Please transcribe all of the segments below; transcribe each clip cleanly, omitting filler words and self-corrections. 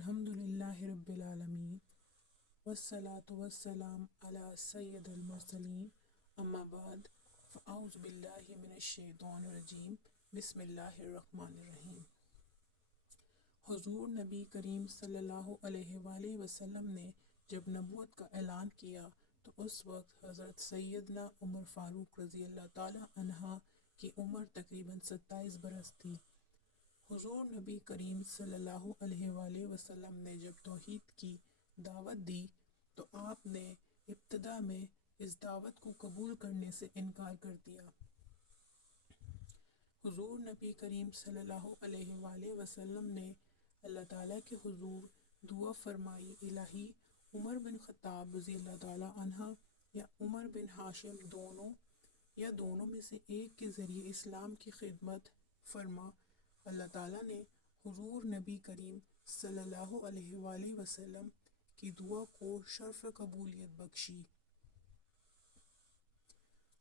الحمدللہ رب العالمین والصلاة والسلام علی سید المرسلین اما بعد فاعوذ باللہ من الشیطان الرجیم بسم اللہ الرحمن الرحیم۔ حضور نبی کریم صلی اللہ علیہ وآلہ وسلم نے جب نبوت کا اعلان کیا تو اس وقت حضرت سیدنا عمر فاروق رضی اللہ تعالی عنہ کی عمر تقریباً 27 برس تھی۔ حضور نبی کریم صلی اللہ علیہ وآلہ وسلم نے جب توحید کی دعوت دی تو آپ نے ابتدا میں اس دعوت کو قبول کرنے سے انکار کر دیا۔ حضور نبی کریم صلی اللہ علیہ وآلہ وسلم نے اللہ تعالیٰ کے حضور دعا فرمائی، الہی عمر بن خطاب رضی اللہ تعالیٰ عنہ یا عمر بن ہاشم دونوں میں سے ایک کے ذریعے اسلام کی خدمت فرما۔ اللہ تعالیٰ نے حضور نبی کریم صلی اللہ علیہ وآلہ وسلم کی دعا کو شرف قبولیت بخشی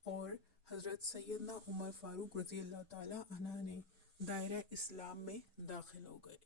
اور حضرت سیدنا عمر فاروق رضی اللہ تعالیٰ عنہ نے دائرہ اسلام میں داخل ہو گئے۔